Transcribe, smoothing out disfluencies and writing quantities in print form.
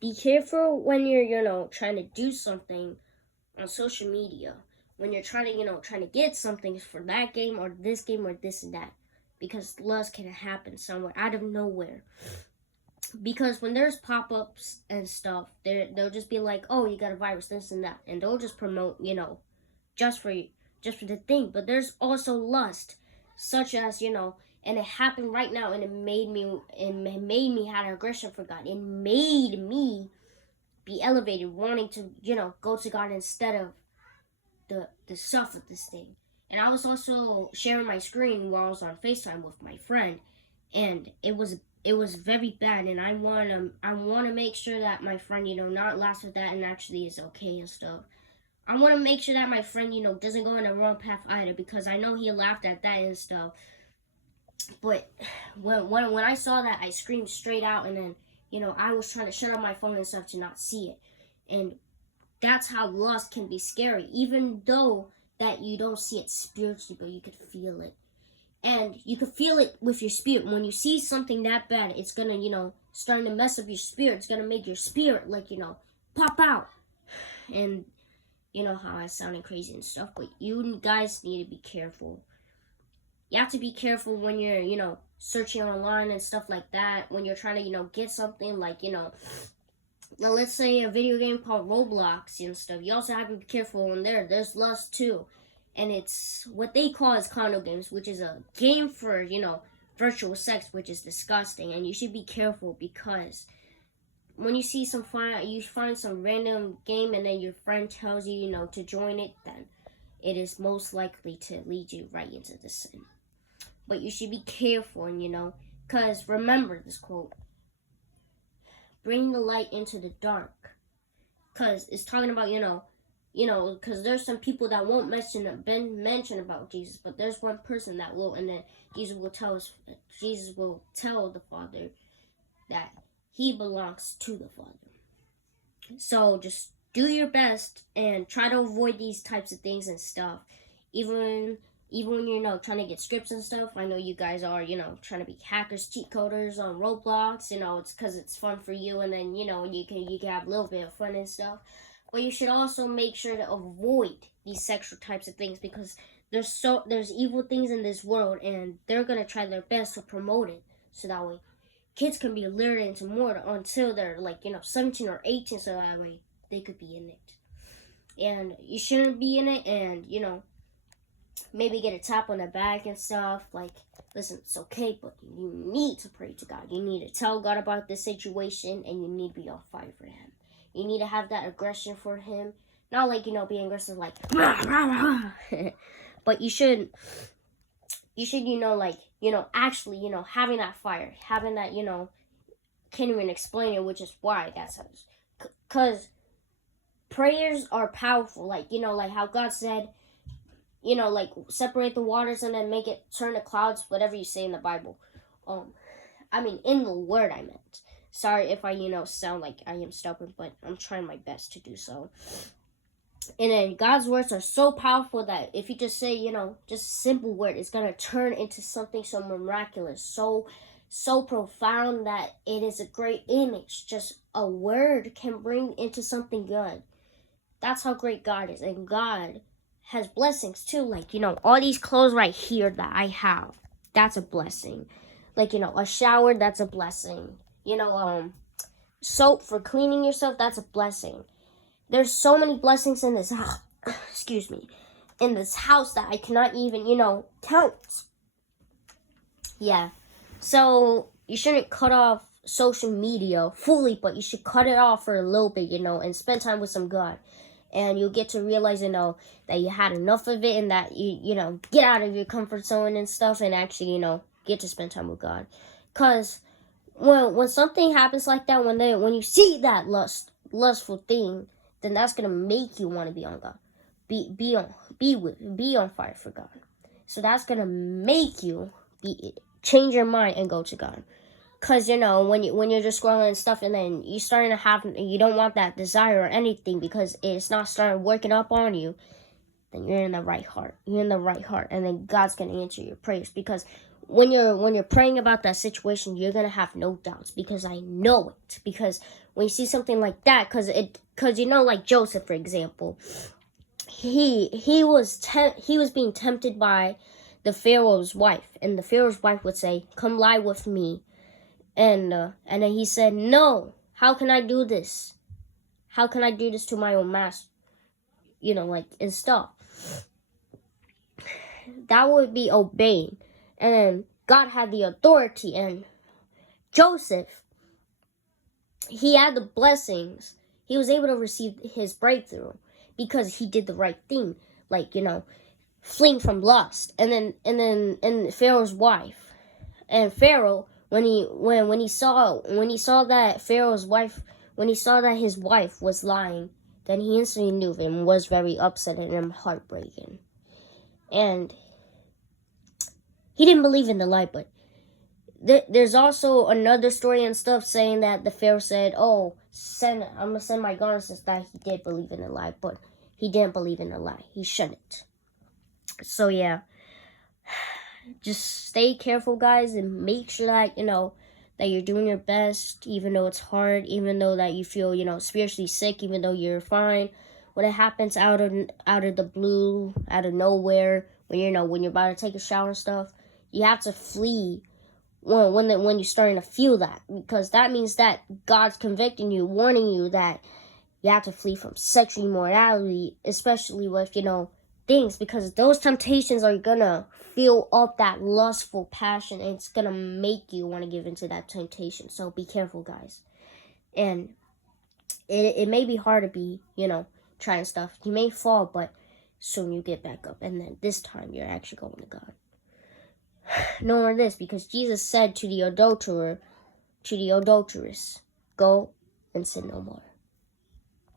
be careful when you're trying to do something on social media. When you're trying to get something for that game or this and that. Because lust can happen somewhere out of nowhere. Because when there's pop-ups and stuff, they'll just be like, oh, you got a virus, this and that. And they'll just promote, just for the thing. But there's also lust, such as, and it happened right now, and it made me have an aggression for God. It made me be elevated, wanting to, go to God instead of the stuff of this thing. And I was also sharing my screen while I was on FaceTime with my friend, and it was very bad. And I want to make sure that my friend, not laughs with that and actually is okay and stuff. I want to make sure that my friend, doesn't go in the wrong path either, because I know he laughed at that and stuff. But when I saw that, I screamed straight out, and then, I was trying to shut off my phone and stuff to not see it. And that's how lust can be scary, even though that you don't see it spiritually, but you could feel it. And you could feel it with your spirit. When you see something that bad, it's gonna, starting to mess up your spirit. It's gonna make your spirit, pop out. And you know how I sounded crazy and stuff, but you guys need to be careful. You have to be careful when you're, searching online and stuff like that. When you're trying to, get something like, now let's say a video game called Roblox and stuff. You also have to be careful when there's lust too. And it's what they call as condo games, which is a game for, virtual sex, which is disgusting. And you should be careful, because when you see you find some random game and then your friend tells you, to join it, then it is most likely to lead you right into the sin. But you should be careful, and because remember this quote: bring the light into the dark. Because it's talking about, because there's some people that won't mention about Jesus, but there's one person that will, and then Jesus will tell the Father that he belongs to the Father. So just do your best and try to avoid these types of things and stuff. Even when you're trying to get scripts and stuff. I know you guys are trying to be hackers, cheat coders on Roblox. It's because it's fun for you, and then you can have a little bit of fun and stuff. But you should also make sure to avoid these sexual types of things, because there's evil things in this world, and they're gonna try their best to promote it, so that way kids can be lured into more until they're 17 or 18, so that way they could be in it. And you shouldn't be in it, and maybe get a tap on the back and stuff, listen, it's okay, but you need to pray to God. You need to tell God about this situation, and you need to be on fire for him. You need to have that aggression for him. Not being aggressive rah, rah, rah. But you should actually, having that fire, having that, can't even explain it, which is why that says. Because prayers are powerful, like how God said, separate the waters and then make it turn to clouds, whatever you say in the Bible. In the word I meant. Sorry if I, sound like I am stubborn, but I'm trying my best to do so. And then God's words are so powerful that if you just say, just a simple word, it's going to turn into something so miraculous, so profound that it is a great image. Just a word can bring into something good. That's how great God is. And God has blessings too. All these clothes right here that I have, that's a blessing. A shower, that's a blessing. Soap for cleaning yourself, that's a blessing. There's so many blessings in this house, in this house that I cannot even, count. Yeah. So you shouldn't cut off social media fully, but you should cut it off for a little bit, and spend time with some God. And you'll get to realize, that you had enough of it, and that you get out of your comfort zone and stuff, and actually, get to spend time with God. Because when something happens like that, when you see that lustful thing, then that's gonna make you want to be on God, be on fire for God. So that's gonna make you change your mind and go to God. Cause when you're just scrolling and stuff, and then you starting to you don't want that desire or anything because it's not starting working up on you, then you're in the right heart. You're in the right heart, and then God's gonna answer your prayers. Because when you're praying about that situation, you're gonna have no doubts, because I know it. Because when you see something like that, because you know, like Joseph, for example, he was being tempted by the Pharaoh's wife, and the Pharaoh's wife would say, "Come lie with me," and then he said, "No, how can I do this? How can I do this to my own master?" You know, like, and stuff. That would be obeying, and then God had the authority, and Joseph, he had the blessings. He was able to receive his breakthrough because he did the right thing, like, you know, fleeing from lust. And Pharaoh's wife, and Pharaoh, when he saw that Pharaoh's wife, when he saw that his wife was lying, then he instantly knew and was very upset and heartbroken. And he didn't believe in the lie, but there's also another story and stuff saying that the Pharaoh said, "Oh, I'm gonna send my gardeners," that he did believe in the lie, but he didn't believe in the lie. He shouldn't. So yeah, just stay careful, guys, and make sure that, you know, that you're doing your best, even though it's hard, even though that you feel, you know, spiritually sick, even though you're fine. When it happens out of the blue, out of nowhere, when when you're about to take a shower and stuff, you have to flee when you're starting to feel that, because that means that God's convicting you, warning you that you have to flee from sexual immorality, especially with, you know, things, because those temptations are gonna fill up that lustful passion, and it's gonna make you want to give into that temptation. So be careful, guys. And it may be hard to be, you know, trying stuff. You may fall, but soon you get back up, and then this time you're actually going to God. No more of this, because Jesus said to the adulterer, to the adulteress, "Go and sin no more."